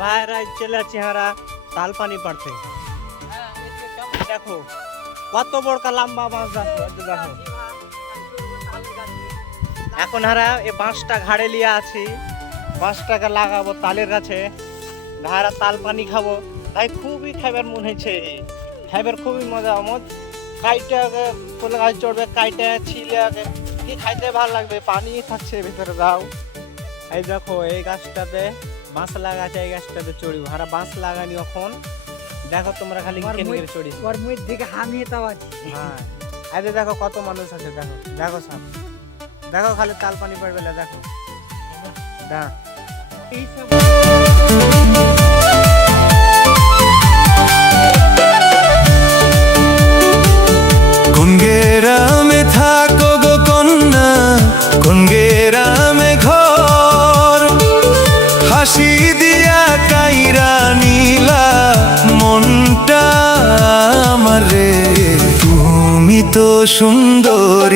ভাইরা চলে চেহারা তাল পানি পাড়তে। দেখো কত বড় লম্বা বাঁশ, দেখো এখন হারা এই বাঁশটা ঘাড়ে লিয়ে আছি, বাঁশটাকে লাগাবো তালের গাছে, ভাইরা তাল পানি খাবো। ভাই খুবই খাইবার মন হয়েছে, খাইবার খুবই মজা। আমার কাইটা ফুল গাছ চড়বে, কাইটা ছিলে কি খাইতে ভালো লাগবে, পানি থাকছে ভিতরে। দাও এই দেখো এই গাছটাতে বাঁশ লাগাছে, এই গাছটাতে চড়ি হারা বাঁশ লাগানি এখন। দেখো তোমরা খালি চড়ি ওর মুখ দিকে হামিয়ে তাও আছে। হ্যাঁ এই যে দেখো কত মানুষ আছে, দেখো দেখো সব দেখো খালি তাল পানি পড়বে। দেখো দা কোন গেরামে থাকো গো কন্যা, কোন গেরামে ঘর, হাসি দিয়া কাইরা নীলা মনটা আমারে, তুমি তো সুন্দরী।